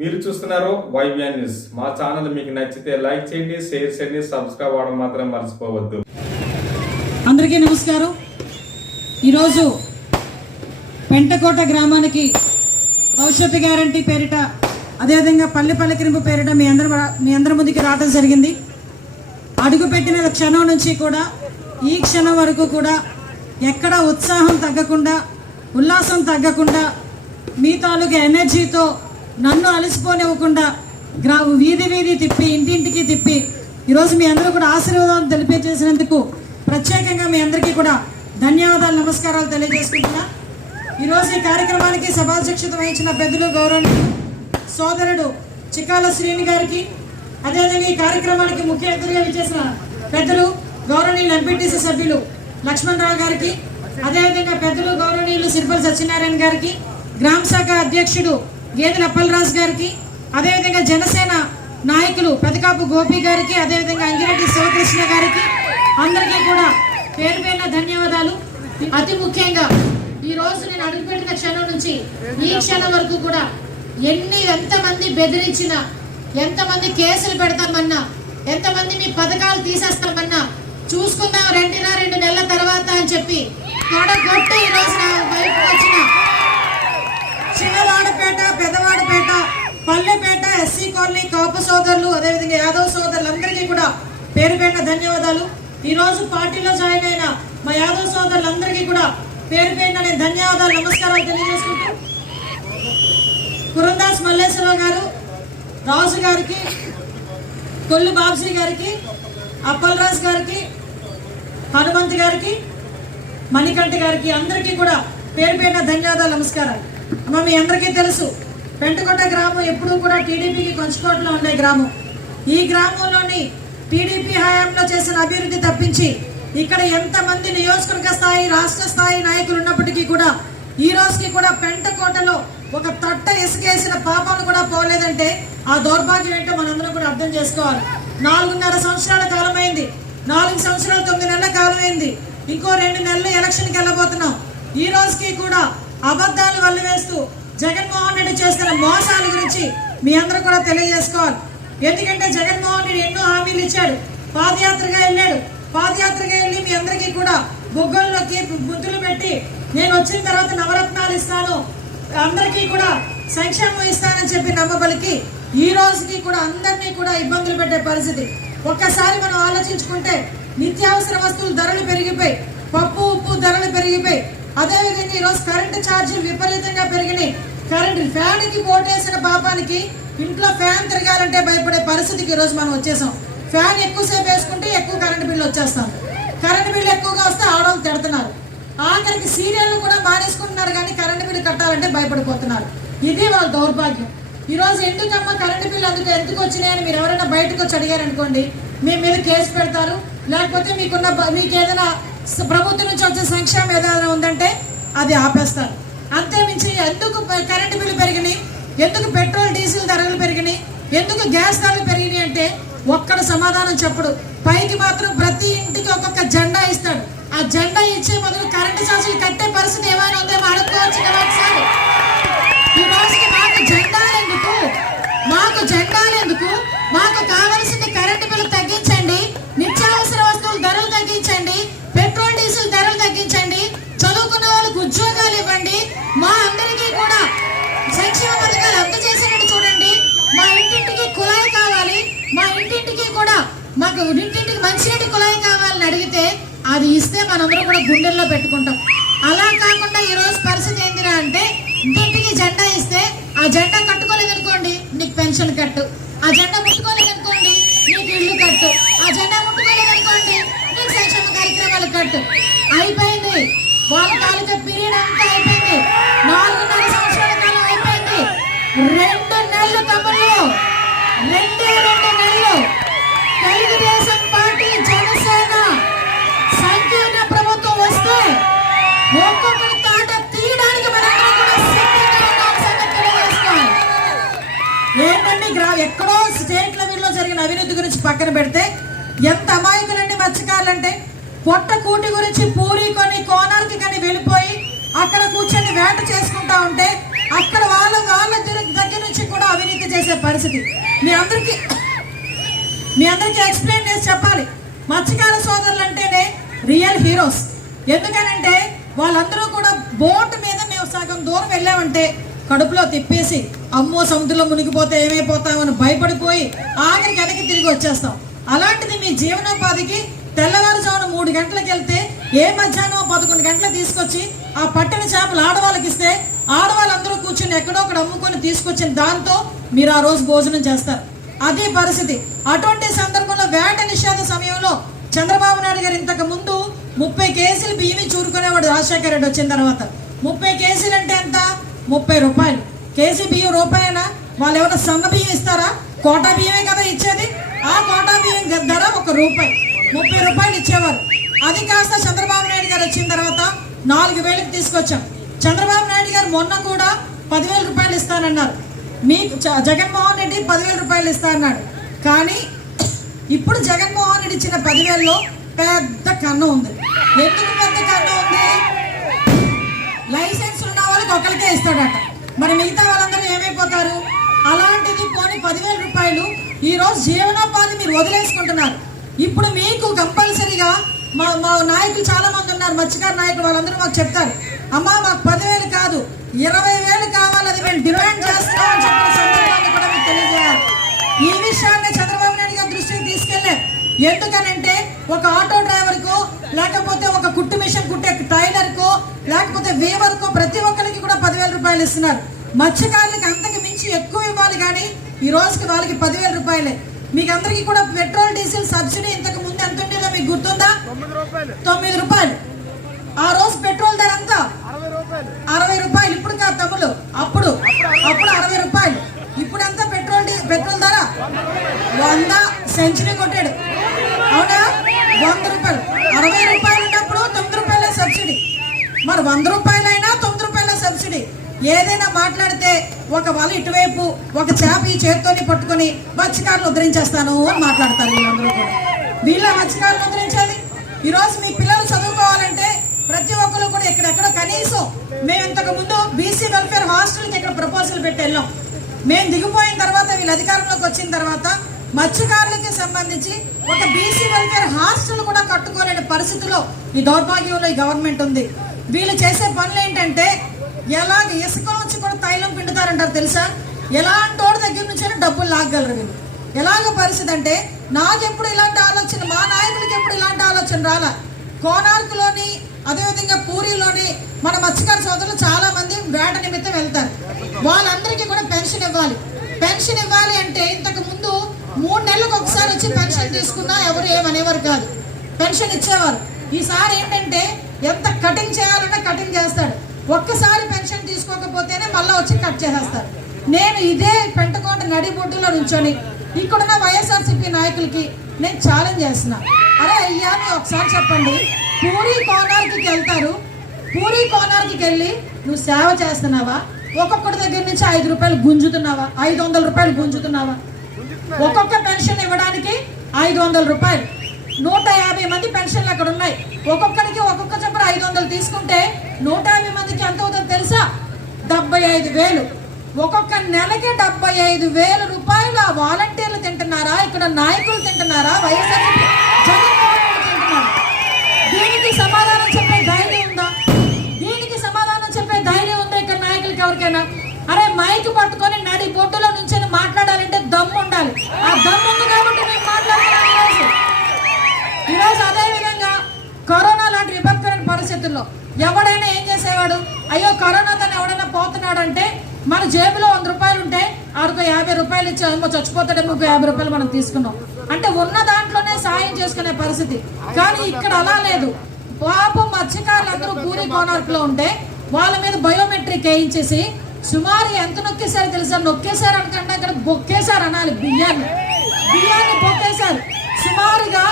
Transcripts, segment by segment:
మీరు చూస్తున్నారు వైబిఎన్ న్యూస్. మా ఛానల్ మీకు నచ్చితే లైక్ చేయండి, షేర్ చేయండి, సబ్స్క్రైబ్ అవ్వడం మాత్రం మర్చిపోవద్దు. అందరికీ నమస్కారం. ఈరోజు పెంటకోట గ్రామానికి భవిష్యత్తు గ్యారంటీ పేరిట, అదేవిధంగా పల్లె పల్లెకిరింపు పేరిట మీ అందరి ముందుకి రావడం జరిగింది. అడుగుపెట్టిన క్షణం నుంచి కూడా ఈ క్షణం వరకు కూడా ఎక్కడ ఉత్సాహం తగ్గకుండా, ఉల్లాసం తగ్గకుండా, మీ తాలూకా ఎనర్జీతో నన్ను అలసిపోనివ్వకుండా వీధి వీధి తిప్పి, ఇంటింటికి తిప్పి ఈరోజు మీ అందరూ కూడా ఆశీర్వాదాలు తెలియజేసినందుకు ప్రత్యేకంగా మీ అందరికీ కూడా ధన్యవాదాలు, నమస్కారాలు తెలియజేసుకుంటున్నా. ఈరోజు ఈ కార్యక్రమానికి సభాధ్యక్షత వహించిన పెద్దలు గౌరవనీయులు సోదరుడు చిక్కాల శ్రీని గారికి, అదేవిధంగా ఈ కార్యక్రమానికి ముఖ్య అతిథిగా విచ్చేసిన పెద్దలు గౌరవనీయులు ఎంపీటీసీ సభ్యులు లక్ష్మణరావు గారికి, అదేవిధంగా పెద్దలు గౌరవనీయులు సిరిపల్లి సత్యనారాయణ గారికి, గ్రామ శాఖ అధ్యక్షుడు గేదెల అప్పలరాజు గారికి, అదేవిధంగా జనసేన నాయకులు పెదకాపు గోపి గారికి, అదేవిధంగా అంగిరెడ్డి శివకృష్ణ గారికి, అందరికీ కూడా పేరు పేరున ధన్యవాదాలు. అతి ముఖ్యంగా ఈ రోజు నేను అడుగుపెట్టిన క్షణం నుంచి ఈ క్షణం వరకు కూడా ఎంతమంది బెదిరించినా, ఎంతమంది కేసులు పెడతామన్నా, ఎంతమంది మీ పథకాలు తీసేస్తామన్నా చూసుకుందాం 2 నెలల తర్వాత అని చెప్పి తొడగొట్టు ఈ రోజు బయటకు వచ్చిన చిన్నవాడపేట, పెద్దవాడపేట, పల్లెపేట, ఎస్సీ కాలనీ, కాపు సోదరులు, అదేవిధంగా యాదవ్ సోదరులందరికీ కూడా పేరు పేరున ధన్యవాదాలు. ఈ రోజు పార్టీలో జాయిన్ అయిన మా యాదవ్ సోదరులందరికీ కూడా పేరు పేరున నేను ధన్యవాదాలు, నమస్కారాలు తెలియజేసుకుంటూ, కురందాస్ మల్లేశ్వరరావు గారు, రాజు గారికి, కొల్లు బాబ్జీ గారికి, అప్పలరాజు గారికి, హనుమంత్ గారికి, మణికంఠ గారికి, అందరికీ కూడా పేరు పేరున ధన్యవాదాలు, నమస్కారాలు. అమ్మ, మీ అందరికీ తెలుసు పెంటకోట గ్రామం ఎప్పుడూ కూడా టీడీపీకి కొంచుకోటలో ఉండే గ్రామం. ఈ గ్రామంలోని టీడీపీ హయాంలో చేసిన అభివృద్ధి తప్పించి ఇక్కడ ఎంతమంది నియోజకవర్గ స్థాయి, రాష్ట్ర స్థాయి నాయకులు ఉన్నప్పటికీ కూడా ఈ రోజుకి కూడా పెంటకోటలో ఒక తట్ట ఇసుకేసిన పాపాలు కూడా పోలేదంటే ఆ దౌర్భాగ్యం ఏంటో మనందరం కూడా అర్థం చేసుకోవాలి. 4.5 సంవత్సరాల కాలం అయింది, 4 సంవత్సరాలు 9 నెలల కాలం అయింది, ఇంకో 2 నెలలు ఎలక్షన్కి వెళ్ళబోతున్నాం. ఈ రోజుకి కూడా అబద్ధాలు వల్లివేస్తూ జగన్మోహన్ రెడ్డి చేస్తున్న మోసాల గురించి మీ అందరూ కూడా తెలియజేసుకోవాలి. ఎందుకంటే జగన్మోహన్ రెడ్డి ఎన్నో హామీలు ఇచ్చాడు, పాదయాత్రగా వెళ్ళాడు, పాదయాత్రగా వెళ్ళి మీ అందరికీ కూడా బొగ్గల్లోకి బుద్ధులు పెట్టి నేను వచ్చిన తర్వాత నవరత్నాలు ఇస్తాను, అందరికీ కూడా సంక్షేమం ఇస్తానని చెప్పి నమ్మబలికి ఈ రోజుకి కూడా అందరినీ కూడా ఇబ్బందులు పెట్టే పరిస్థితి. ఒక్కసారి మనం ఆలోచించుకుంటే నిత్యావసర వస్తువులు ధరలు పెరిగిపోయి, పప్పు ఉప్పు ధరలు పెరిగిపోయి, అదేవిధంగా ఈరోజు కరెంటు ఛార్జీలు విపరీతంగా పెరిగినాయి. కరెంటు ఫ్యాన్కి పోటేసిన పాపానికి ఇంట్లో ఫ్యాన్ తిరగాలంటే భయపడే పరిస్థితికి ఈరోజు మనం వచ్చేసాం. ఫ్యాన్ ఎక్కువసేపు వేసుకుంటే ఎక్కువ కరెంటు బిల్లు వచ్చేస్తాం, కరెంటు బిల్లు ఎక్కువగా వస్తే ఆడవాళ్ళు తిడుతున్నారు, ఆఖరికి సీరియల్ను కూడా మానేసుకుంటున్నారు, కానీ కరెంటు బిల్లు కట్టాలంటే భయపడిపోతున్నారు. ఇది వాళ్ళ దౌర్భాగ్యం. ఈరోజు ఎందుకమ్మా కరెంటు బిల్లు ఎందుకు వచ్చినాయని మీరు ఎవరైనా బయటకు వచ్చి అడిగారనుకోండి, మీ మీద కేసు పెడతారు, లేకపోతే మీకు ఏదైనా ప్రభుత్వం నుంచి వచ్చే సంక్షేమం ఏదైనా ఉందంటే అది ఆపేస్తారు. అంతేమించి ఎందుకు కరెంటు బిల్లు పెరిగినాయి, ఎందుకు పెట్రోల్ డీజిల్ ధరలు పెరిగినాయి, ఎందుకు గ్యాస్ ధరలు పెరిగినాయి అంటే ఒక్కడ సమాధానం చెప్పడు. పైకి మాత్రం ప్రతి ఇంటికి ఒక్కొక్క జెండా ఇస్తాడు. ఆ జెండా ఇచ్చే మొదలు కరెంటు ఛార్జీలు కట్టే పరిస్థితి ఏమైనా ఉందేమో అడుక్కోవచ్చు కదా ఒకసారి. ఈ రోజుకి మాకు జెండాలు ఎందుకు, మాకు కావలసింది కరెంటు బిల్లు తగ్గించండి, నిత్యావసర వస్తువులు ధరలు తగ్గించండి, పెట్రోల్ డీజిల్ ధరలు తగ్గించండి, చదువుకున్న వాళ్ళకి ఉద్యోగాలు ఇవ్వండి, మా అందరికీ కూడా సంక్షేమ పథకాలు అందజేసేటట్టు చూడండి, మా ఇంటింటికి కుళాయి కావాలి, మా ఇంటింటికి కూడా మాకు ఇంటింటికి మంచినీటి కుళాయి కావాలని అడిగితే అది ఇస్తే మనందరం కూడా గుండెల్లో పెట్టుకుంటాం. అలా కాకుండా ఈరోజు పరిస్థితి ఏంటిరా అంటే ఇంటింటికి జెండా ఇస్తే ఆ జెండా కట్టుకోలేదనుకోండి నీకు పెన్షన్ కట్టు, ఆ జెండా ముట్టుకోలేదనుకోండి నీకు ఇల్లు కట్టు, ఆ జెండా ముట్టుకోలేదనుకోండి నీకు సంక్షేమ కార్యక్రమాలు కట్టు. అయిపోయింది వాళ్ళ తాలూకా పీరియడ్ అంతా అయిపోయింది. 4.5 సంవత్సరాల కాలం అయిపోయింది. 2 నెలలు తమ్ముళ్ళు, 2 నెలలు తెలుగుదేశం పార్టీ, జనసేన సంకీర్ణ ప్రభుత్వం వస్తే ఒక్కొక్కరి తాట తీయడానికి మనందరం కూడా సిద్ధంగా ఉన్నాం సంగతి తెలియజేసుకోవాలి. ఏంటంటే ఎక్కడో స్టేట్ లెవెల్లో జరిగిన అవినీతి గురించి పక్కన పెడితే ఎంత అమాయకులండి మత్స్యకారులంటే, పొట్ట కూటి గురించి పూరి కొని కోనార్కి కానీ వెళ్ళిపోయి అక్కడ కూర్చొని వేట చేసుకుంటా ఉంటే అక్కడ వాళ్ళ దగ్గర నుంచి కూడా అవినీతి చేసే పరిస్థితి. మీ అందరికీ ఎక్స్ప్లెయిన్ చేసి చెప్పాలి. మత్స్యకార సోదరులు అంటేనే రియల్ హీరోస్. ఎందుకనంటే వాళ్ళందరూ కూడా బోట్ మీద మేము సగం దూరం వెళ్ళామంటే కడుపులో తిప్పేసి అమ్మో సముద్రంలో మునిగిపోతే ఏమైపోతామని భయపడిపోయి ఆఖరికి వెనక్కి తిరిగి వచ్చేస్తాం. అలాంటిది మీ జీవనోపాధికి తెల్లవారుజామున 3 గంటలకు వెళ్తే ఏ మధ్యాహ్నం 11 గంటలకు తీసుకొచ్చి ఆ పట్టిన చేపలు ఆడవాళ్ళకి ఇస్తే ఆడవాళ్ళందరూ కూర్చొని ఎక్కడో ఒకటి అమ్ముకొని తీసుకొచ్చిన దాంతో మీరు ఆ రోజు భోజనం చేస్తారు. అది పరిస్థితి. అటువంటి సందర్భంలో వేట నిషేధ సమయంలో చంద్రబాబు నాయుడు గారు ఇంతకు ముందు 30 కేజీలు బియ్యం చూరుకునేవాడు. రాజశేఖర రెడ్డి వచ్చిన తర్వాత 30 కేజీలు అంటే ఎంత? 30 రూపాయలు. కేజీ బియ్యం రూపాయనా? వాళ్ళు ఏమైనా సన్న బియ్యం ఇస్తారా? కోటా బియ్యమే కదా ఇచ్చేది. ఆ కోటా బియ్యం ధర 1 రూపాయి, 30 రూపాయలు ఇచ్చేవారు. అది కాస్త చంద్రబాబు నాయుడు గారు వచ్చిన తర్వాత 4,000కి తీసుకొచ్చాం. చంద్రబాబు నాయుడు గారు మొన్న కూడా 10,000 రూపాయలు ఇస్తానన్నారు. మీకు జగన్మోహన్ రెడ్డి 10,000 రూపాయలు ఇస్తా అన్నాడు. కానీ ఇప్పుడు జగన్మోహన్ రెడ్డి ఇచ్చిన 10,000లో పెద్ద కన్ను ఉంది. ఎందుకు పెద్ద కన్ను ఉంది? లైసెన్స్ ఉన్న వాళ్ళకి ఒకరికే ఇస్తాడట, మరి మిగతా వాళ్ళందరూ ఏమైపోతారు? అలాంటిది పోనీ 10,000 రూపాయలు ఈ రోజు జీవనోపాధి మీరు వదిలేసుకుంటున్నారు. ఇప్పుడు మీకు కంపల్సరీగా మా నాయకులు చాలా మంది ఉన్నారు, మత్స్యకార నాయకులు, వాళ్ళందరూ మాకు చెప్తారు, అమ్మా మాకు 10,000 కాదు 20,000 కావాలి, అది మేము డిమాండ్ చేస్తున్నాం అని చెప్పిన సందర్భాన్ని కూడా మీకు తెలియజేయాలి. ఈ విషయాన్ని చంద్రబాబు నాయుడు గారి దృష్టికి తీసుకెళ్లారు. ఎందుకనంటే ఒక ఆటో డ్రైవర్కో లేకపోతే ఒక కుట్టు మిషన్ కుట్టే టైలర్కో లేకపోతే వీవర్కో ప్రతి ఒక్కరికి కూడా 10,000 రూపాయలు ఇస్తున్నారు. మత్స్యకారులకు అంతకు మించి ఎక్కువ ఇవ్వాలి, కానీ ఈ రోజుకి వాళ్ళకి 10,000 రూపాయలే. మీకు అందరికీ కూడా పెట్రోల్ డీజిల్ సబ్సిడీ ఇంతకు ముందు ఎంత ఉండేదో మీకు గుర్తుందా? 9 రూపాయలు. ఆ రోజు పెట్రోల్ ధర ఎంత? 60 రూపాయలు. ఇప్పుడు కాదు తమ్ముడు, అప్పుడు 60 రూపాయలు. ఇప్పుడు ఎంత పెట్రోల్ ధర? 100. సెంచరీ కొట్టాడు, అవునా? 100 రూపాయలు. 60 రూపాయలు ఉన్నప్పుడు 9 రూపాయల సబ్సిడీ. మరి 100 రూపాయలైనా 9 రూపాయల సబ్సిడీ. ఏదైనా మాట్లాడితే ఒక వల ఇటువైపు, ఒక చేప ఈ చేతితోని పట్టుకొని మత్స్యకారులు ఉద్ధరించేస్తాను అని మాట్లాడతారు. వీళ్ళందరూ కూడా వీళ్ళ మత్స్యకారులు ఉద్ధరించేది. ఈరోజు మీ పిల్లలు చదువుకోవాలంటే ప్రతి ఒక్కరు కూడా ఎక్కడెక్కడో కనీసం మేము ఇంతకు ముందు బీసీ వెల్ఫేర్ హాస్టల్కి ఇక్కడ ప్రపోజల్ పెట్టి వెళ్ళాం. మేము దిగిపోయిన తర్వాత వీళ్ళు అధికారంలోకి వచ్చిన తర్వాత మత్స్యకారులకి సంబంధించి ఒక బీసీ వెల్ఫేర్ హాస్టల్ కూడా కట్టుకోలేని పరిస్థితిలో ఈ దౌర్భాగ్యంలో ఈ గవర్నమెంట్ ఉంది. వీళ్ళు చేసే పనులు ఏంటంటే ఎలాగ ఇసుక నుంచి కూడా తైలం పిండుతారంటారు తెలుసా? ఎలాంటి వాడి దగ్గర నుంచి డబ్బులు లాగగలరు వీళ్ళు. ఎలాగ పరిస్థితి అంటే నాకెప్పుడు ఇలాంటి ఆలోచన, మా నాయకులకి ఎప్పుడు ఇలాంటి ఆలోచన రాలా. కోనార్కులోని అదేవిధంగా పూరిలోని మన మత్స్యకార సోదరులు చాలా మంది వేట నిమిత్తం వెళ్తారు. వాళ్ళందరికీ కూడా పెన్షన్ ఇవ్వాలి. పెన్షన్ ఇవ్వాలి అంటే ఇంతకు ముందు 3 నెలలకు ఒకసారి వచ్చి పెన్షన్ తీసుకున్నా ఎవరు ఏమనేవారు కాదు, పెన్షన్ ఇచ్చేవారు. ఈసారి ఏంటంటే ఎంత కటింగ్ చేయాలన్నా కటింగ్ చేస్తాడు. ఒక్కసారి పెన్షన్ తీసుకోకపోతేనే మళ్ళీ వచ్చి కట్ చేసేస్తారు. నేను ఇదే పెంటకోట నడిబొడ్డులో నుంచొని ఇక్కడున్న వైఎస్ఆర్సీపీ నాయకులకి నేను ఛాలెంజ్ చేస్తున్నా. అరే అయ్యా మీరు ఒకసారి చెప్పండి, పూరి కోనార్కి వెళ్తారు, పూరి కోనార్కి వెళ్ళి నువ్వు సేవ చేస్తున్నావా? ఒక్కొక్కటి దగ్గర నుంచి 5 రూపాయలు గుంజుతున్నావా? 500 రూపాయలు గుంజుతున్నావా? ఒక్కొక్క పెన్షన్ ఇవ్వడానికి 500 రూపాయలు. 150 మంది పెన్షన్లు అక్కడ ఉన్నాయి. ఒక్కొక్కరికి ఒక్కొక్క చొప్పున 500 తీసుకుంటే 150 మందికి ఎంత అవుతుందో తెలుసా? 75,000. ఒక్కొక్క నెలకి 75,000 రూపాయలు ఆ వాలంటీర్లు తింటున్నారా? ఇక్కడ నాయకులు తింటున్నారా? వైఎస్ఆర్ జగన్మోహన్ రెడ్డి తింటున్నారు. దీనికి సమాధానం చెప్పే ధైర్యం ఉందా? దీనికి సమాధానం చెప్పే ధైర్యం ఉందా ఇక్కడ నాయకులకి ఎవరికైనా? అరే మైక్ పట్టుకొని నడి బొడ్డులో నుంచి మాట్లాడాలంటే దమ్ము ఉండాలి. ఆ దమ్ము ఉంది కాబట్టి మేము మాట్లాడుతున్నాం ఈరోజు. అదే విధంగా కరోనా లాంటి విపత్కరమైన పరిస్థితుల్లో ఎవడైనా ఏం చేసేవాడు? అయ్యో కరోనాతో ఎవడైనా పోతున్నాడంటే మన జేబులో 100 రూపాయలు ఉంటే ఆడికి 50 రూపాయలు ఇచ్చి ఏమో చచ్చిపోతాడేమో 50 రూపాయలు మనం తీసుకున్నాం అంటే ఉన్న దాంట్లోనే సాయం చేసుకునే పరిస్థితి. కానీ ఇక్కడ అలా లేదు. పాపం మత్స్యకారులందరూ పూరి కోనార్కులో ఉంటే వాళ్ళ మీద బయోమెట్రిక్ వేయించేసి సుమారు ఎంత నొక్కేశారు తెలుసా? నొక్కేశారు అనకుండా ఇక్కడ బొక్కేశారు అనాలి. బియ్యాన్ని బొక్కేశారు. సుమారుగా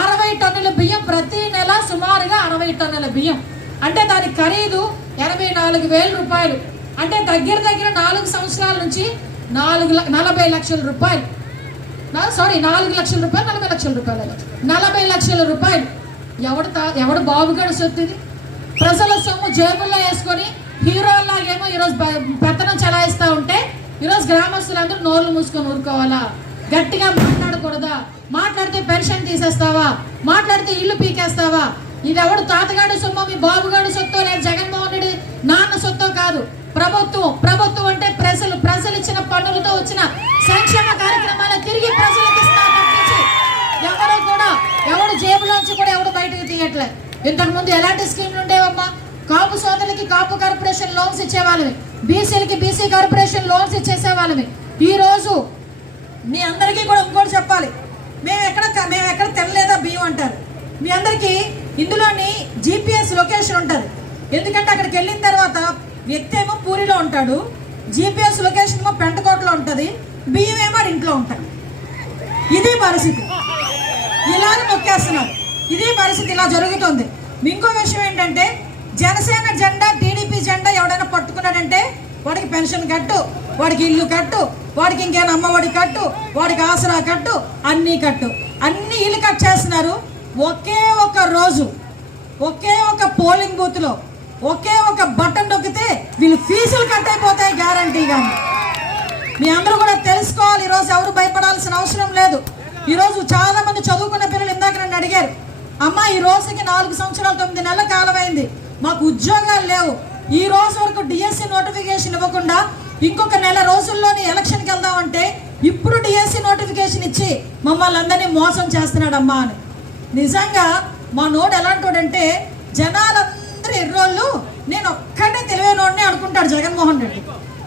60 టన్నుల బియ్యం, ప్రతి నెల సుమారుగా 60 టన్నుల బియ్యం. అంటే దాని ఖరీదు 84,000 రూపాయలు. అంటే దగ్గర 4 సంవత్సరాల నుంచి 40 లక్షల రూపాయలు. 4 లక్షల రూపాయలు, 40 లక్షల రూపాయలు, 40 లక్షల రూపాయలు. ఎవడు బాబుగాడు సొత్తుది? ప్రజల సొమ్ము జేబుల్లో వేసుకొని హీరోల్లాగేమో ఈరోజు పెత్తనం చలాయిస్తూ ఉంటే ఈరోజు గ్రామస్తులందరూ నోళ్ళు మూసుకొని ఊరుకోవాలా? గట్టిగా మాట్లాడకూడదా? మాట్లాడితే పెన్షన్ తీసేస్తావా? మాట్లాడితే ఇల్లు పీకేస్తావా? ఇది ఎవడు తాతగాడు సొమ్ము, మీ బాబుగాడు సొత్తు, లేదు జగన్మోహన్ రెడ్డి నాన్న సొత్తు కాదు. ప్రభుత్వం అంటే ప్రజలు ఇచ్చిన పన్నులతో వచ్చిన సంక్షేమ కార్యక్రమాలు తిరిగి ప్రజలకు ఇస్తారు తప్పించి ఎవడు జేబులోంచి కూడా ఎవడు బయటకు తీయట్లే. ఇంతకు ముందు ఎలాంటి స్కీమ్లు ఉండేవమ్మా? కాపు సోదరులకి కాపు కార్పొరేషన్ లోన్స్ ఇచ్చేవాళ్ళవి, బీసీలకి బీసీ కార్పొరేషన్ లోన్స్ ఇచ్చేసేవాళ్ళవి. ఈ రోజు మీ అందరికీ కూడా ఇంకోటి చెప్పాలి, మేము ఎక్కడ తెల్లలేదా బియ్యం అంటారు. మీ అందరికీ ఇందులోని జీపీఎస్ లొకేషన్ ఉంటుంది. ఎందుకంటే అక్కడికి వెళ్ళిన తర్వాత వ్యక్తి ఏమో పూరిలో ఉంటాడు, జీపీఎస్ లొకేషన్ ఏమో పెంటకోటలో ఉంటుంది, బియ్యం ఏమో ఇంట్లో ఉంటాయి. ఇది పరిస్థితి. ఇలాగ నొక్కేస్తున్నారు. ఇదే పరిస్థితి ఇలా జరుగుతుంది. ఇంకో విషయం ఏంటంటే, జనసేన జెండా టీడీపీ జెండా ఎవడైనా పట్టుకున్నాడంటే వాడికి పెన్షన్ కట్టు, వాడికి ఇల్లు కట్టు, వాడికి ఇంకేమైనా అమ్మఒడి కట్టు, వాడికి ఆసరా కట్టు, అన్నీ కట్టు, అన్ని ఇల్లు కట్ చేస్తున్నారు. ఒకే ఒక రోజు ఒకే ఒక పోలింగ్ బూత్లో ఒకే ఒక బటన్ నొక్కితే వీళ్ళు ఫీజులు కట్ అయిపోతాయి గ్యారంటీగాని. మీ అందరూ కూడా తెలుసుకోవాలి. ఈరోజు ఎవరు భయపడాల్సిన అవసరం లేదు. ఈరోజు చాలా మంది చదువుకున్న పిల్లలు ఇందాక నన్ను అడిగారు, అమ్మ ఈ రోజుకి 4 సంవత్సరాలు 9 నెలల కాలం అయింది, మాకు ఉద్యోగాలు లేవు, ఈ రోజు వరకు డిఎస్సి నోటిఫికేషన్ ఇవ్వకుండా ఇంకొక నెల రోజుల్లోనే ఎలక్షన్కి వెళ్దామంటే ఇప్పుడు డిఎస్సి నోటిఫికేషన్ ఇచ్చి మమ్మల్ని అందరినీ మోసం చేస్తున్నాడమ్మా అని. నిజంగా మా నోడు ఎలాంటోడంటే, జనాలందరూ ఎర్రోళ్ళు, నేను ఒక్కడే తెలివైనోడిని అనుకుంటాడు జగన్మోహన్ రెడ్డి.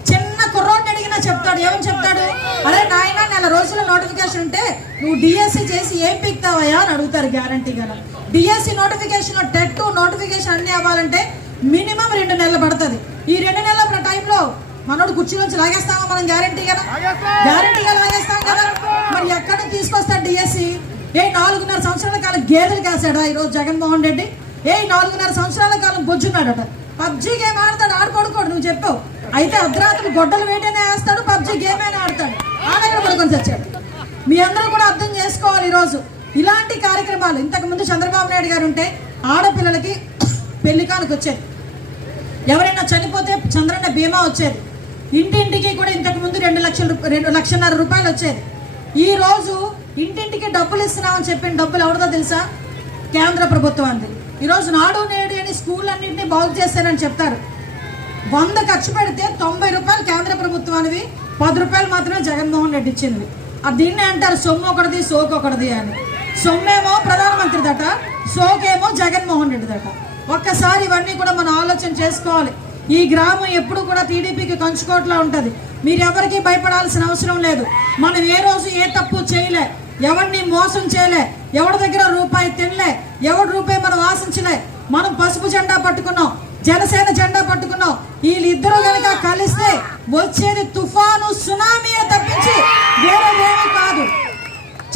చిన్న కుర్రోడిని అడిగినా చెప్తాడు. ఏమని చెప్తాడు? అరే నాయన, నెల రోజుల నోటిఫికేషన్ ఉంటే నువ్వు డిఎస్సి చేసి ఏం పీక్తావయ్యా అని అడుగుతారు గ్యారంటీగా. డిఎస్సి నోటిఫికేషన్, టెట్ నోటిఫికేషన్ అన్ని అవ్వాలంటే మినిమం 2 నెలలు పడుతుంది. ఈ 2 నెలల టైంలో మనోడు కుర్చీలోంచి లాగేస్తామా మనం? గ్యారంటీగా లాగేస్తాం కదా. మరి ఎక్కడ తీసుకొస్తాడు డిఎస్సి? 4.5 సంవత్సరాల కాలం గేదెలు కాసాడా ఈరోజు జగన్మోహన్ రెడ్డి? 4.5 సంవత్సరాల కాలం బొజ్జున్నాడట. పబ్జీ గేమ్ ఆడతాడు, ఆడుకోడుకోడు, నువ్వు చెప్పావు. అయితే అర్ధరాత్రులు గొడ్డలు వేటనే వేస్తాడు, పబ్జీ గేమ్ అయినా ఆడతాడు. ఆడక్కడ పడుకొని తెచ్చాడు. మీ అందరూ కూడా అర్థం చేసుకోవాలి. ఈరోజు ఇలాంటి కార్యక్రమాలు, ఇంతకుముందు చంద్రబాబు నాయుడు గారు ఉంటే ఆడపిల్లలకి పెళ్లికానికి వచ్చేది, ఎవరైనా చనిపోతే చంద్రన్న బీమా వచ్చేది, ఇంటింటికి కూడా ఇంతకుముందు 2,00,000 రూపాయలు వచ్చేది. ఈ రోజు ఇంటింటికి డబ్బులు ఇస్తున్నామని చెప్పిన డబ్బులు ఎవరిదో తెలుసా? కేంద్ర ప్రభుత్వానికి. ఈరోజు నాడు నేడు అని స్కూల్ అన్నింటినీ బాగు చేస్తారని చెప్తారు. 100 ఖర్చు పెడితే 90 రూపాయలు కేంద్ర ప్రభుత్వానివి, 10 రూపాయలు మాత్రమే జగన్మోహన్ రెడ్డి ఇచ్చింది. దీన్నే అంటారు సొమ్ము ఒకటిది సోకు ఒకటిది అని. సొమ్మేమో ప్రధానమంత్రిదట, సోకేమో జగన్మోహన్ రెడ్డిదట. ఒక్కసారి ఇవన్నీ కూడా మనం ఆలోచన చేసుకోవాలి. ఈ గ్రామం ఎప్పుడు కూడా టీడీపీకి కంచుకోట్లా ఉంటుంది. మీరు ఎవరికి భయపడాల్సిన అవసరం లేదు. మనం ఏ రోజు ఏ తప్పు చేయలే, ఎవరిని మోసం చేయలే, ఎవరి దగ్గర రూపాయి తినలే, ఎవరి రూపాయి మనం ఆశించలే. మనం పసుపు జెండా పట్టుకున్నాం, జనసేన జెండా పట్టుకున్నాం. వీళ్ళిద్దరూ కనుక కలిస్తే వచ్చేది తుఫాను, సునామీయే తప్పించి వేరేదేమీ కాదు.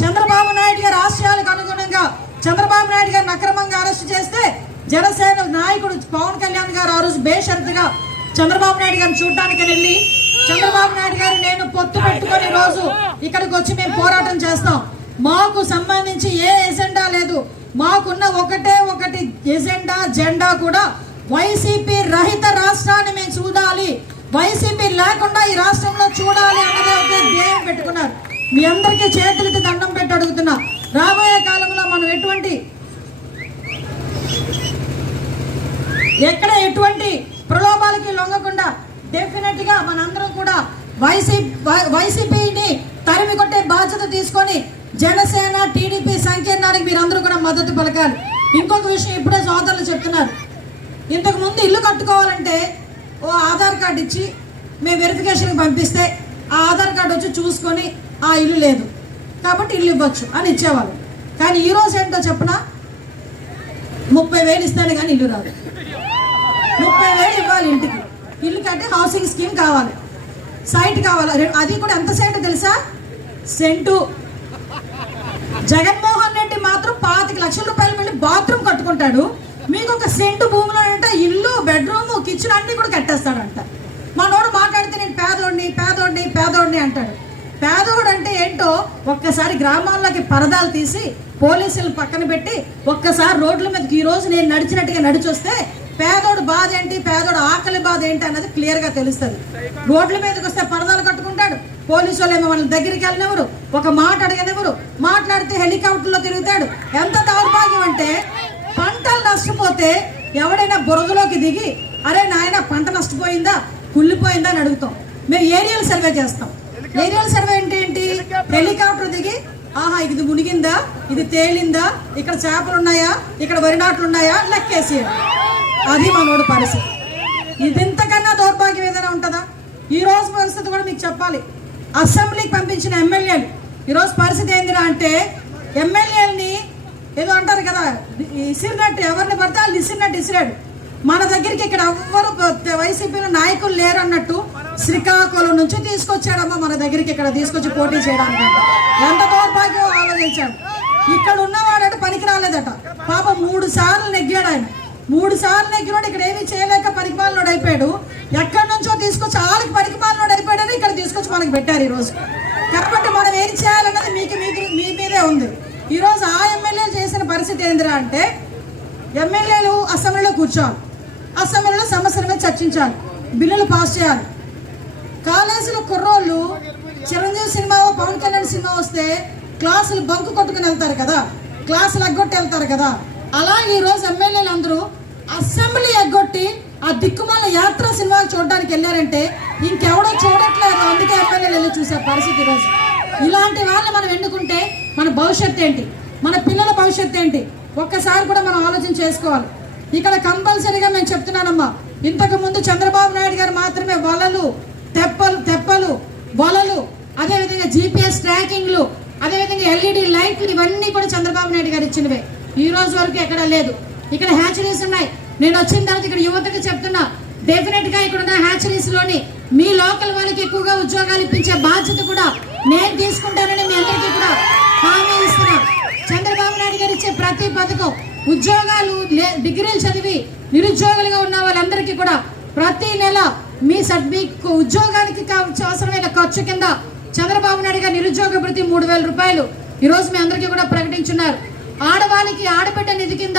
చంద్రబాబు నాయుడు గారి ఆశయాలకు అనుగుణంగా చంద్రబాబు నాయుడు గారిని అక్రమంగా అరెస్ట్ చేస్తే జనసేన నాయకుడు పవన్ కళ్యాణ్ గారు ఆ రోజు బేషరతుగా చంద్రబాబు నాయుడు గారిని చూడటానికి వెళ్ళి, చంద్రబాబు నాయుడు గారు నేను పొత్తు పెట్టుకుని రోజు ఇక్కడికి వచ్చి మేము పోరాటం చేస్తాం, మాకు సంబంధించి ఏ ఎజెండా లేదు, మాకున్న ఒకటే ఒకటి జెండా కూడా వైసీపీ రహిత రాష్ట్రాన్ని మేము చూడాలి, వైసీపీ లేకుండా ఈ రాష్ట్రంలో చూడాలి అన్నదే ఒక ధ్యేయం పెట్టుకున్నారు. మీ అందరికీ చేతులకి దండం పెట్టి అడుగుతున్నా, రాబోయే కాలంలో మనం ఎటువంటి ప్రలోభాలకి లొంగకుండా డెఫినెట్ గా మనందరం కూడా వైసీపీని తరిమి కొట్టే బాధ్యత తీసుకొని జనసేన టీడీపీ సంకీర్ణానికి మీరందరూ కూడా మద్దతు పలకాలి. ఇంకొక విషయం ఇప్పుడే సోదరులు చెప్తున్నారు, ఇంతకు ముందు ఇల్లు కట్టుకోవాలంటే ఓ ఆధార్ కార్డు ఇచ్చి మేము వెరిఫికేషన్కి పంపిస్తే ఆ ఆధార్ కార్డు వచ్చి చూసుకొని ఆ ఇల్లు లేదు కాబట్టి ఇల్లు ఇవ్వచ్చు అని ఇచ్చేవాళ్ళు. కానీ ఈరోజు ఏంటో చెప్పనా, 30,000 ఇస్తాను కానీ ఇల్లు రాదు. 30,000 ఇవ్వాలి ఇంటికి. ఇల్లు కంటే హౌసింగ్ స్కీమ్ కావాలి, సైట్ కావాలి. అది కూడా ఎంత సైట్ తెలుసా? సెంటు. జగన్మోహన్ రెడ్డి మాత్రం 25 లక్షల రూపాయలు వెళ్ళి బాత్రూమ్ కట్టుకుంటాడు, మీకు ఒక సెంటు భూమిలో అంటే ఇల్లు, బెడ్రూమ్, కిచెన్ అన్ని కూడా కట్టేస్తాడంట. మనోడు మాట్లాడితే నేను పేదోడిని అంటాడు. పేదోడు అంటే ఏంటో ఒక్కసారి గ్రామాల్లోకి పరదాలు తీసి పోలీసులను పక్కన పెట్టి ఒక్కసారి రోడ్ల మీదకి ఈ రోజు నేను నడిచినట్టుగా నడిచొస్తే పేదోడు బాధ ఏంటి, పేదోడు ఆకలి బాధ ఏంటి అన్నది క్లియర్గా తెలుస్తుంది. రోడ్ల మీదకి వస్తే పరదాలు కట్టుకుంటారు, పోలీసు వాళ్ళు ఏమో వాళ్ళ దగ్గరికి వెళ్ళినెవరు, ఒక మాట అడగనివ్వరు, మాట్లాడితే హెలికాప్టర్లో తిరుగుతాడు. ఎంత దౌర్భాగ్యం అంటే పంటలు నష్టపోతే ఎవడైనా బురదలోకి దిగి అరే నాయన పంట నష్టపోయిందా కుళ్ళిపోయిందా అని అడుగుతాం. మేము ఏరియల్ సర్వే చేస్తాం. ఏరియల్ సర్వే అంటే ఏంటి? హెలికాప్టర్ దిగి ఆహా ఇది మునిగిందా, ఇది తేలిందా, ఇక్కడ చేపలు ఉన్నాయా, ఇక్కడ వరి నాట్లు ఉన్నాయా లెక్కేసి, అది మనోడి పరిస్థితి. ఇదింతకన్నా దౌర్భాగ్యం ఏదైనా ఉంటుందా? ఈ రోజు పరిస్థితి కూడా మీకు చెప్పాలి. అసెంబ్లీకి పంపించిన ఎమ్మెల్యేలు ఈరోజు పరిస్థితి ఏందిరా అంటే ఎమ్మెల్యేలని ఏదో అంటారు కదా ఇసిరినట్టు, ఎవరిని పడితే వాళ్ళు ఇసిరినట్టు ఇసిరాడు. మన దగ్గరికి ఇక్కడ ఎవ్వరు వైసీపీలో నాయకులు లేరు అన్నట్టు శ్రీకాకుళం నుంచి తీసుకొచ్చాడమ్మా మన దగ్గరికి, ఇక్కడ తీసుకొచ్చి పోటీ చేయడానికి. ఎంత దౌర్భాగ్యం ఆలోచించాడు. ఇక్కడ ఉన్నవాడట పనికి రాలేదట, పాప 3 సార్లు నెగ్గాడు ఆయన. 3 సార్లు నెగ్గినోడు ఇక్కడ ఏమీ చేయలేక పనికిమాలినోడు అయిపోయాడు. ఎక్కడి నుంచో తీసుకొచ్చి వాళ్ళకి పనికిమాలినోడు అయిపోయాడని ఇక్కడ తీసుకొచ్చి మనకి పెట్టారు ఈరోజు. కాబట్టి మనం ఏం చేయాలన్నది మీ మీదే ఉంది. ఈరోజు ఆ ఎమ్మెల్యేలు చేసిన పరిస్థితి ఏందిరా అంటే ఎమ్మెల్యేలు అసెంబ్లీలో కూర్చోవాలి, అసెంబ్లీలో సమస్యల మీద చర్చించాలి, బిల్లులు పాస్ చేయాలి. కాలేజీలో కుర్రోళ్ళు చిరంజీవి సినిమా పవన్ కళ్యాణ్ సినిమా వస్తే క్లాసులు బంకు కొట్టుకుని వెళ్తారు కదా, క్లాసులు ఎగ్గొట్టి వెళ్తారు కదా, అలా ఈరోజు ఎమ్మెల్యేలు అందరూ అసెంబ్లీ ఎగ్గొట్టి ఆ దిక్కుమాల యాత్ర సినిమాలు చూడడానికి వెళ్ళారంటే ఇంకెవడో చూడట్లేదు. అందుకే ఎమ్మెల్యేలు వెళ్ళి చూసే పరిస్థితి ఈరోజు. ఇలాంటి వాళ్ళని మనం ఎన్నుకుంటే మన భవిష్యత్తు ఏంటి, మన పిల్లల భవిష్యత్తు ఏంటి ఒక్కసారి కూడా మనం ఆలోచన చేసుకోవాలి. ఇక్కడ కంపల్సరీగా మేము చెప్తున్నానమ్మా, ఇంతకు ముందు చంద్రబాబు నాయుడు గారు మాత్రమే వలలు తెప్పలు వలలు, అదేవిధంగా GPS ట్రాకింగ్లు, అదేవిధంగా LED లైట్లు, ఇవన్నీ కూడా చంద్రబాబు నాయుడు గారు ఇచ్చినవే. ఈ రోజు వరకు ఎక్కడా లేదు. ఇక్కడ హ్యాచరీస్ ఉన్నాయి. నేను వచ్చిన తర్వాత ఇక్కడ యువతకి చెప్తున్నా, డెఫినెట్ గా ఇక్కడ ఉన్న హ్యాచరీస్ లోని మీ లోకల్ వాళ్ళకి ఎక్కువగా ఉద్యోగాలు ఇప్పించే బాధ్యత కూడా నేను తీసుకుంటానని మీ అందరికీ కూడా హామీ ఇస్తున్నా. చంద్రబాబు నాయుడు గారు ఇచ్చే ప్రతి పథకం ఉద్యోగాలు డిగ్రీలు చదివి నిరుద్యోగులుగా ఉన్న వాళ్ళందరికీ కూడా ప్రతి నెల మీ ఉద్యోగానికి అవసరమైన ఖర్చు కింద చంద్రబాబు నాయుడు గారు నిరుద్యోగ భృతి 3,000 రూపాయలు ఈరోజు మీ అందరికీ కూడా ప్రకటించున్నారు. ఆడవాళ్ళకి ఆడబిడ్డ నిధి కింద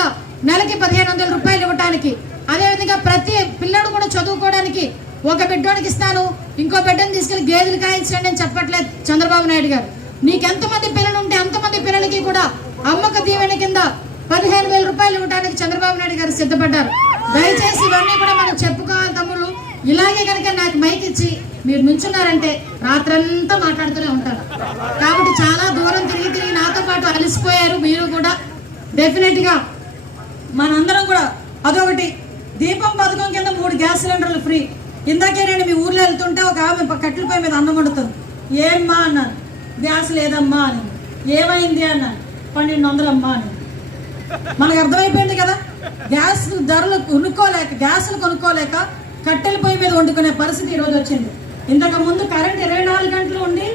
నెలకి 1,500 రూపాయలు ఇవ్వడానికి, అదేవిధంగా ప్రతి పిల్లడు కూడా చదువుకోవడానికి ఒక బిడ్డోనికి ఇస్తాను, ఇంకో బిడ్డను తీసుకెళ్లి గేదెలు కాయించండి అని చెప్పట్లేదు చంద్రబాబు నాయుడు గారు. నీకు ఎంతమంది పిల్లలు ఉంటే అంతమంది పిల్లలకి కూడా అమ్మక దీవెన కింద 15,000 రూపాయలు ఇవ్వడానికి చంద్రబాబు నాయుడు గారు సిద్ధపడ్డారు. దయచేసి ఇవన్నీ కూడా మనం చెప్పుకోవాలి తమ్ముళ్ళు. ఇలాగే కనుక నాకు మైక్ ఇచ్చి మీరు నుంచున్నారంటే రాత్రంతా మాట్లాడుతూనే ఉంటారు. కాబట్టి చాలా దూరం తిరిగి నాతో పాటు అలసిపోయారు మీరు కూడా. డెఫినెట్ గా మనందరం కూడా అదొకటి దీపం పథకం కింద 3 గ్యాస్ సిలిండర్లు ఫ్రీ. ఇందాకే నేను మీ ఊర్లో వెళ్తుంటే ఒక ఆమె కట్టెల పొయ్యి మీద అన్నం వండుతుంది. ఏమ్మా అన్నాను, గ్యాస్ లేదమ్మా అని. ఏమైంది అన్నాను, 1,200 అమ్మా అని. మనకు అర్థమైపోయింది కదా, గ్యాస్ ధరలు గ్యాసులు కొనుక్కోలేక కట్టెల పొయ్యి మీద వండుకునే పరిస్థితి ఈరోజు వచ్చింది. ఇంతకు ముందు కరెంట్ 24 గంటలు ఉండి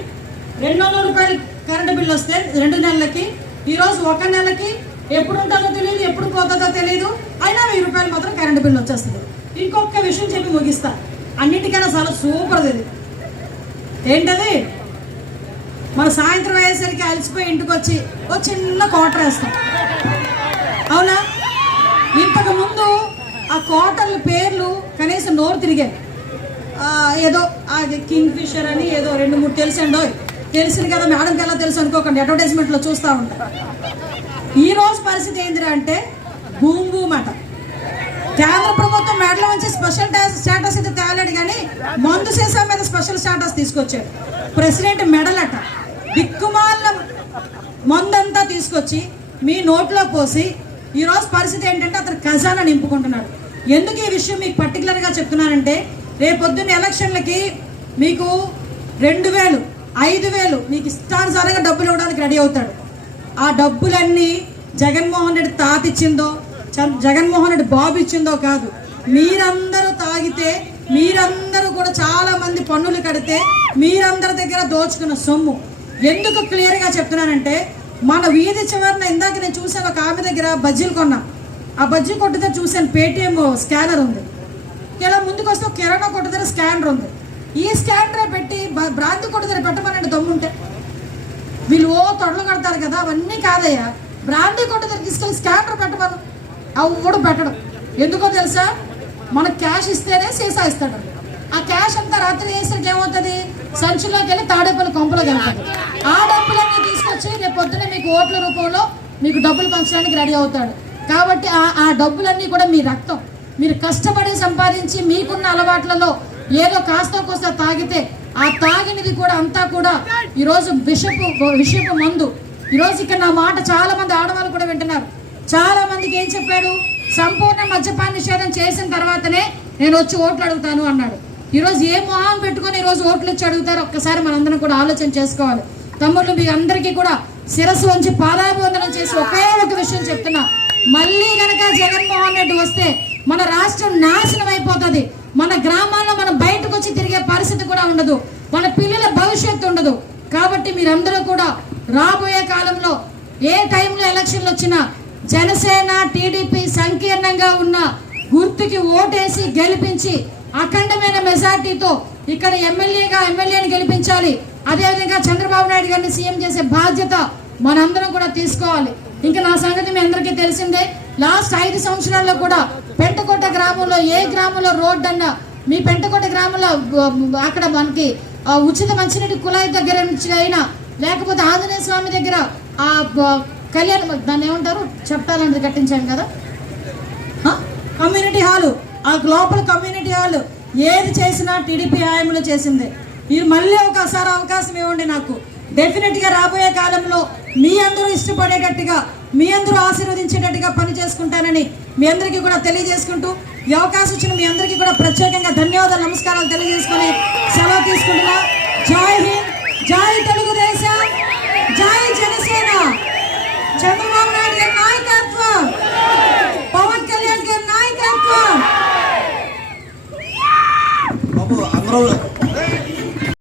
200 రూపాయలు కరెంటు బిల్లు వస్తే 2 నెలలకి, ఈరోజు 1 నెలకి ఎప్పుడు ఉంటుందో తెలియదు, ఎప్పుడు పోతుందో తెలియదు, అయినా 1000 రూపాయలు మాత్రం కరెంటు బిల్లు వచ్చేస్తుంది. ఇంకొక విషయం చెప్పి ముగిస్తా, అన్నిటికన్నా చాలా సూపర్ ఇది. ఏంటది? మన సాయంత్రం అయ్యేసరికి అలసిపోయి ఇంటికి వచ్చి ఒక చిన్న క్వార్టర్ వేస్తాం, అవునా? ఇంతకు ముందు ఆ క్వార్టర్ల పేర్లు కనీసం నోరు తిరిగాయి. ఏదో కింగ్ ఫిషర్ అని ఏదో 2-3 తెలిసిండో, తెలిసింది కదా మేడంకి ఎలా తెలుసు అనుకోకండి, అడ్వర్టైజ్మెంట్లో చూస్తూ ఉంటారు. ఈ రోజు పరిస్థితి ఏంటిరా అంటే భూమ్ భూమ్ అట. కేంద్ర ప్రభుత్వం మెడలో నుంచి స్పెషల్ స్టేటస్ అయితే తేలాడు, కానీ మందు సీసా మీద స్పెషల్ స్టేటస్ తీసుకొచ్చాడు. ప్రెసిడెంట్ మెడల్ అట. దిక్కుమాల మందంతా తీసుకొచ్చి మీ నోట్లో పోసి ఈరోజు పరిస్థితి ఏంటంటే అతను ఖజానా నింపుకుంటున్నాడు. ఎందుకు ఈ విషయం మీకు పర్టికులర్గా చెప్తున్నానంటే, రేపొద్దున్న ఎలక్షన్లకి మీకు 2,000, 5,000 మీకు ఇష్టానుసారంగా డబ్బులు ఇవ్వడానికి రెడీ అవుతాడు. ఆ డబ్బులన్నీ జగన్మోహన్ రెడ్డి తాత ఇచ్చిందో, జగన్మోహన్ రెడ్డి బాబు ఇచ్చిందో కాదు. మీరందరూ తాగితే, మీరందరూ కూడా చాలా మంది పన్నులు కడితే మీరందరి దగ్గర దోచుకున్న సొమ్ము. ఎందుకు క్లియర్గా చెప్తున్నానంటే, మన వీధి చివరిన ఇందాక నేను చూసాను ఒక ఆమె దగ్గర బజ్జీలు కొన్నా. ఆ బజ్జీ కొట్టు దగ్గర చూసాను పేటిఎం స్కానర్ ఉంది. ఇలా ముందుకు వస్తే కిరాణా కొట్టు దగ్గర స్కానర్ ఉంది. ఈ స్కానరే పెట్టి బ్రాంతి కొట్టు దగ్గర పెట్టమనండి దమ్ముంటే. వీళ్ళు తొడలు కడతారు కదా, అవన్నీ కాదయ్యా. బ్రాంతి కొట్టు దగ్గర తీసుకెళ్ళి స్కానర్ పెట్టమను, అవ్వడు పెట్టడం. ఎందుకో తెలుసా? మనకు క్యాష్ ఇస్తేనే సీసా ఇస్తాడు. ఆ క్యాష్ అంతా రాత్రి వేసరికి ఏమవుతుంది, సంచులోకి వెళ్ళి తాడేపల్లి కొంపలోకి వెళ్తాడు. ఆ డబ్బులన్నీ తీసుకొచ్చి రేపు పొద్దున మీకు ఓట్ల రూపంలో మీకు డబ్బులు పంచడానికి రెడీ అవుతాడు. కాబట్టి ఆ డబ్బులన్నీ కూడా మీ రక్తం, మీరు కష్టపడి సంపాదించి మీకున్న అలవాట్లలో ఏదో కాస్త కోస్త తాగితే ఆ తాగినది కూడా అంతా కూడా ఈరోజు విషపు మందు. ఈరోజు ఇక్కడ నా మాట చాలా మంది ఆడవాళ్ళు కూడా వింటున్నారు. చాలా మందికి ఏం చెప్పాడు, సంపూర్ణ మద్యపాన నిషేధం చేసిన తర్వాతనే నేను వచ్చి ఓట్లు అడుగుతాను అన్నాడు. ఈరోజు ఏ మొహం పెట్టుకొని ఈరోజు ఓట్లు ఇచ్చి అడుగుతారో ఒక్కసారి మనందరం కూడా ఆలోచన చేసుకోవాలి. తమ్ముళ్ళు మీ అందరికీ కూడా శిరస్సు వంచి పాదాభివందనం చేసి ఒకే ఒక విషయం చెప్తున్నా, మళ్ళీ గనక జగన్మోహన్ రెడ్డి వస్తే మన రాష్ట్రం నాశనం అయిపోతుంది. మన గ్రామాల్లో మనం బయటకు వచ్చి తిరిగే పరిస్థితి కూడా ఉండదు, మన పిల్లల భవిష్యత్తు ఉండదు. కాబట్టి మీరందరూ కూడా రాబోయే కాలంలో ఏ టైంలో ఎలక్షన్లు వచ్చినా జనసేన టీడీపీ సంకీర్ణంగా ఉన్న గుర్తుకి ఓటేసి గెలిపించి అఖండమైన మెజార్టీతో ఇక్కడ ఎమ్మెల్యేని గెలిపించాలి. అదేవిధంగా చంద్రబాబు నాయుడు గారిని సీఎం చేసే బాధ్యత మనందరం కూడా తీసుకోవాలి. ఇంకా నా సంగతి మీ అందరికీ తెలిసిందే. లాస్ట్ 5 సంవత్సరాల్లో కూడా పెంటకోట గ్రామంలో ఏ గ్రామంలో రోడ్డు అన్నా, మీ పెంటకోట గ్రామంలో అక్కడ మనకి ఉచిత మంచినీటి కుళాయి దగ్గర నుంచి అయినా, లేకపోతే ఆంజనేయ స్వామి దగ్గర ఆ కళ్యాణ దాన్ని ఏమంటారు చెప్తాలంటే కట్టించాను కదా కమ్యూనిటీ హాలు, ఆ లోపల కమ్యూనిటీ హాల్ ఏది చేసినా టీడీపీ హయాంలో చేసిందే. మీరు మళ్ళీ ఒకసారి అవకాశం ఇవ్వండి నాకు. డెఫినెట్గా రాబోయే కాలంలో మీ అందరూ ఇష్టపడేటట్టుగా, మీ అందరూ ఆశీర్వదించేటట్టుగా పని చేసుకుంటానని మీ అందరికీ కూడా తెలియజేసుకుంటూ, ఈ అవకాశం ఇచ్చిన మీ అందరికీ కూడా ప్రత్యేకంగా ధన్యవాదాలు, నమస్కారాలు తెలియజేసుకుని సెలవు తీసుకుంటున్నా. జై హింద్, జై తెలుగుదేశం, జై జనసేన. చంద్రబాబు నాయుడు గారి నాయకత్వం, పవన్ కళ్యాణ్ గారి నాయకత్వం. అందరూ